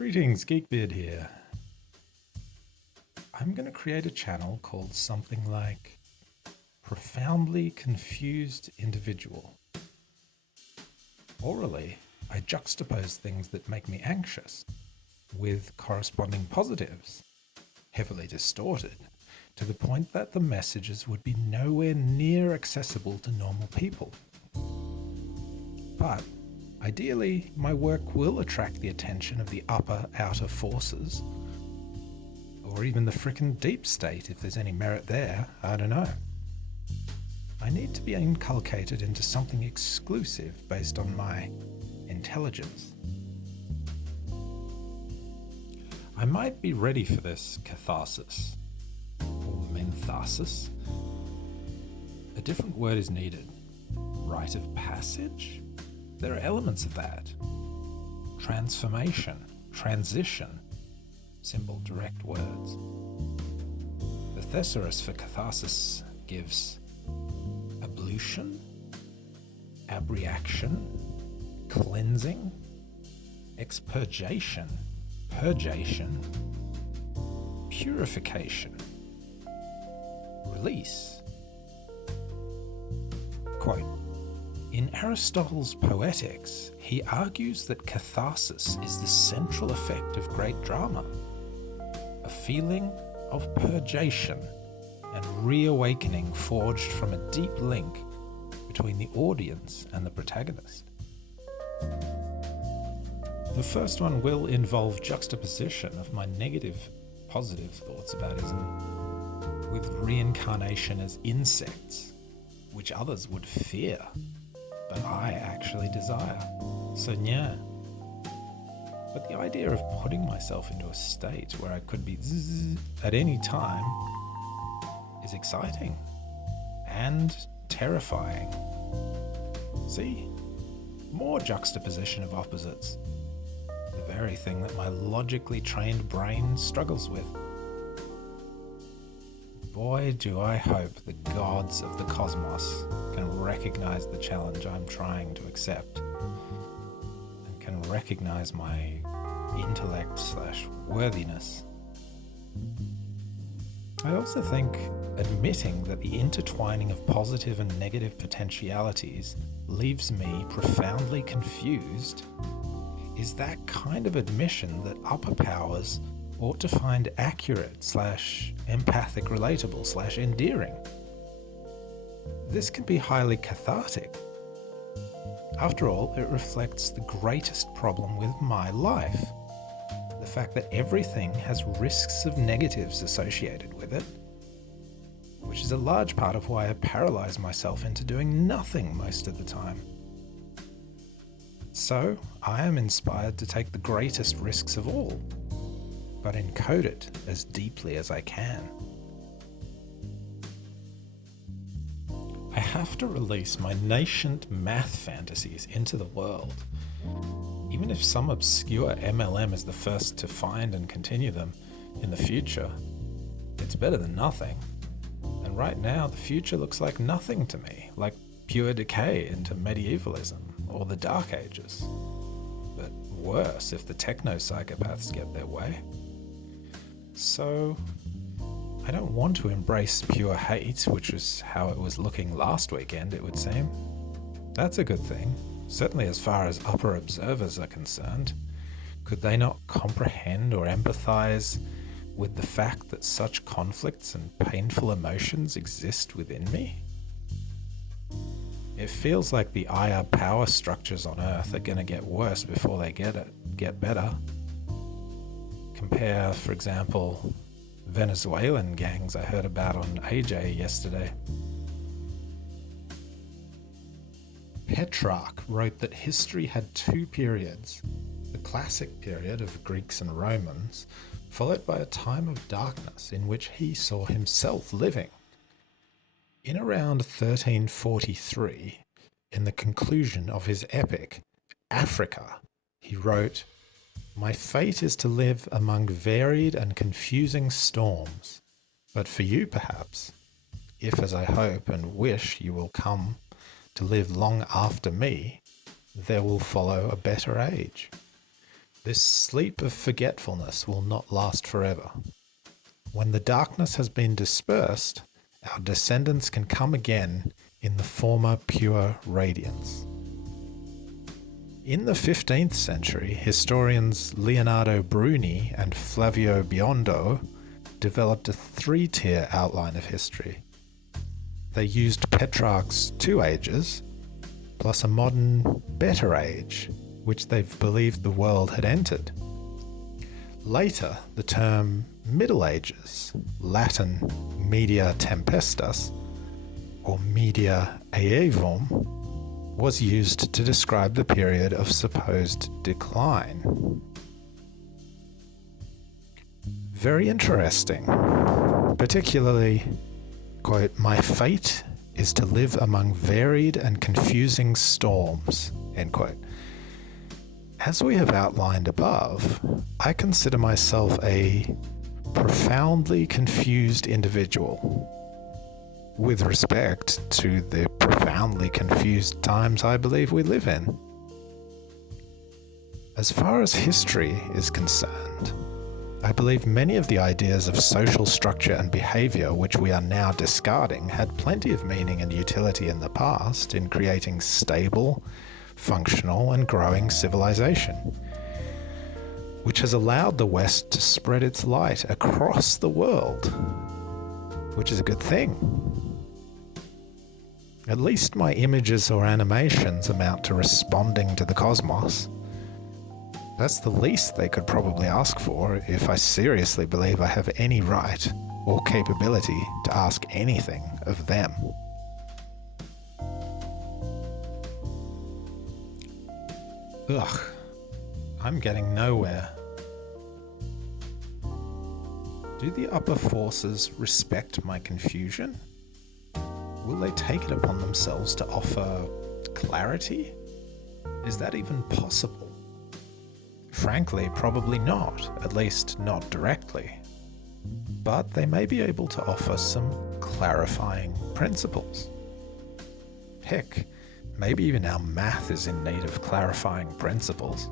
Greetings, Geekbeard here. I'm going to create a channel called something like Profoundly Confused Individual. Orally, I juxtapose things that make me anxious with corresponding positives, heavily distorted, to the point that the messages would be nowhere near accessible to normal people. But ideally, my work will attract the attention of the upper-outer forces, or even the frickin' deep state if there's any merit there, I don't know. I need to be inculcated into something exclusive based on my intelligence. I might be ready for this catharsis, or menthasis. A different word is needed. Rite of passage? There are elements of that. Transformation, transition, simple direct words. The thesaurus for catharsis gives ablution, abreaction, cleansing, expurgation, purgation, purification, release. Quote, in Aristotle's Poetics, he argues that catharsis is the central effect of great drama, a feeling of purgation and reawakening forged from a deep link between the audience and the protagonist. The first one will involve juxtaposition of my negative, positive thoughts about ism with reincarnation as insects, which others would fear, but I actually desire. So yeah. But the idea of putting myself into a state where I could be zzz at any time is exciting and terrifying. See? More juxtaposition of opposites. The very thing that my logically trained brain struggles with. Boy, do I hope the gods of the cosmos can recognize the challenge I'm trying to accept and can recognize my intellect/worthiness. I also think admitting that the intertwining of positive and negative potentialities leaves me profoundly confused is that kind of admission that upper powers ought to find accurate/empathic relatable/endearing. This can be highly cathartic. After all, it reflects the greatest problem with my life. The fact that everything has risks of negatives associated with it, which is a large part of why I paralyze myself into doing nothing most of the time. So, I am inspired to take the greatest risks of all, but encode it as deeply as I can. I have to release my nascent math fantasies into the world. Even if some obscure MLM is the first to find and continue them in the future, it's better than nothing. And right now, the future looks like nothing to me, like pure decay into medievalism or the Dark Ages. But worse if the techno-psychopaths get their way. So, I don't want to embrace pure hate, which was how it was looking last weekend, it would seem. That's a good thing, certainly as far as upper observers are concerned. Could they not comprehend or empathize with the fact that such conflicts and painful emotions exist within me? It feels like the higher power structures on Earth are going to get worse before they get better. Compare, for example, Venezuelan gangs I heard about on AJ yesterday. Petrarch wrote that history had two periods, the classic period of Greeks and Romans, followed by a time of darkness in which he saw himself living. In around 1343, in the conclusion of his epic, Africa, he wrote, "My fate is to live among varied and confusing storms, but for you perhaps, if as I hope and wish you will come to live long after me, there will follow a better age. This sleep of forgetfulness will not last forever. When the darkness has been dispersed, our descendants can come again in the former pure radiance. In the 15th century, historians Leonardo Bruni and Flavio Biondo developed a three-tier outline of history. They used Petrarch's two ages, plus a modern, better age, which they believed the world had entered. Later, the term Middle Ages, Latin media tempestas, or media aevum, was used to describe the period of supposed decline. Very interesting. Particularly, quote, "My fate is to live among varied and confusing storms," end quote. As we have outlined above, I consider myself a profoundly confused individual with respect to the profoundly confused times I believe we live in. As far as history is concerned, I believe many of the ideas of social structure and behavior which we are now discarding had plenty of meaning and utility in the past in creating stable, functional and growing civilization, which has allowed the West to spread its light across the world, which is a good thing. At least my images or animations amount to responding to the cosmos. That's the least they could probably ask for if I seriously believe I have any right or capability to ask anything of them. Ugh, I'm getting nowhere. Do the upper forces respect my confusion? Will they take it upon themselves to offer clarity? Is that even possible? Frankly, probably not, at least not directly. But they may be able to offer some clarifying principles. Heck, maybe even our math is in need of clarifying principles.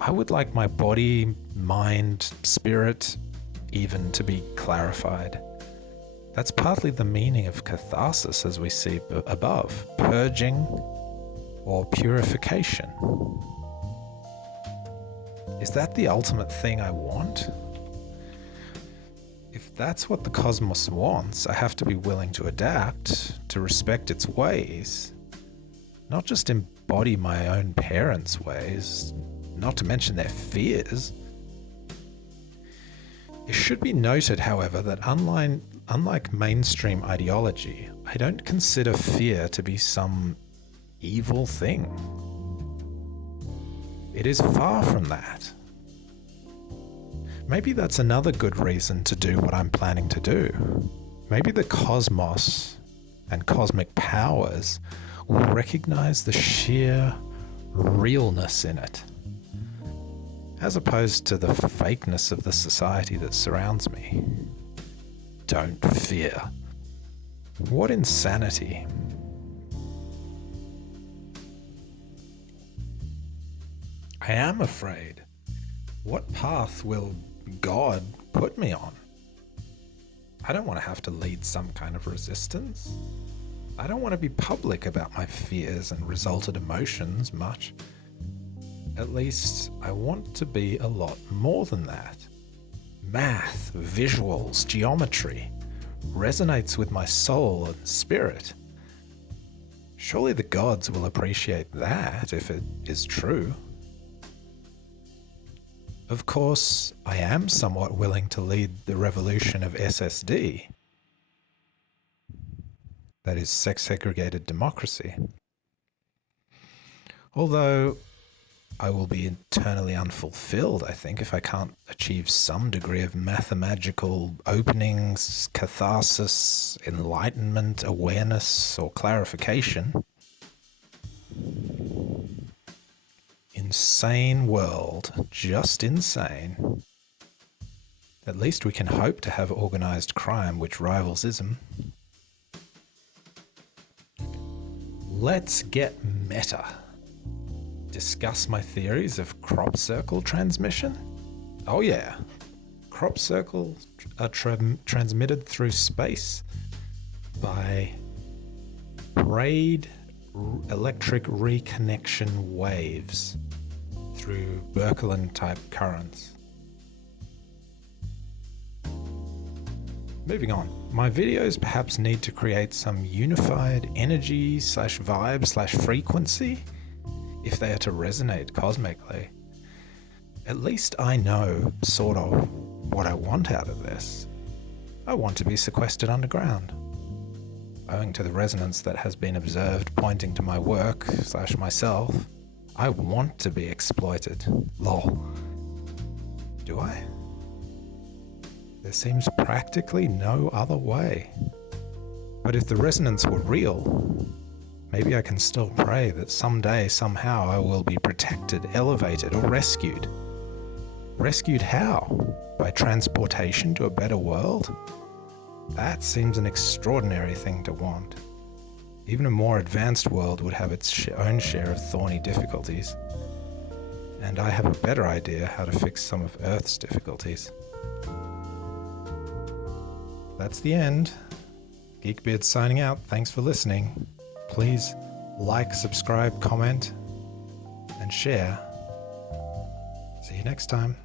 I would like my body, mind, spirit, even to be clarified. That's partly the meaning of catharsis as we see above, purging or purification. Is that the ultimate thing I want? If that's what the cosmos wants, I have to be willing to adapt, to respect its ways, not just embody my own parents' ways, not to mention their fears. It should be noted, however, that unlike mainstream ideology, I don't consider fear to be some evil thing. It is far from that. Maybe that's another good reason to do what I'm planning to do. Maybe the cosmos and cosmic powers will recognize the sheer realness in it, as opposed to the fakeness of the society that surrounds me. Don't fear. What insanity. I am afraid. What path will God put me on? I don't want to have to lead some kind of resistance. I don't want to be public about my fears and resultant emotions much. At least I want to be a lot more than that. Math, visuals, geometry resonates with my soul and spirit. Surely the gods will appreciate that if it is true. Of course, I am somewhat willing to lead the revolution of SSD. That is sex-segregated democracy. Although I will be eternally unfulfilled, I think, if I can't achieve some degree of mathematical openings, catharsis, enlightenment, awareness, or clarification. Insane world, just insane. At least we can hope to have organized crime which rivals ism. Let's get meta. discuss my theories of crop circle transmission? Oh yeah. Crop circles are transmitted through space by braid electric reconnection waves through Birkeland type currents. Moving on, my videos perhaps need to create some unified energy / vibe / frequency if they are to resonate cosmically. At least I know, sort of, what I want out of this. I want to be sequestered underground. Owing to the resonance that has been observed pointing to my work / myself, I want to be exploited. Lol. Do I? There seems practically no other way. But if the resonance were real, maybe I can still pray that someday, somehow, I will be protected, elevated, or rescued. Rescued how? By transportation to a better world? That seems an extraordinary thing to want. Even a more advanced world would have its own share of thorny difficulties. And I have a better idea how to fix some of Earth's difficulties. That's the end. Geekbeard signing out. Thanks for listening. Please like, subscribe, comment, and share. See you next time.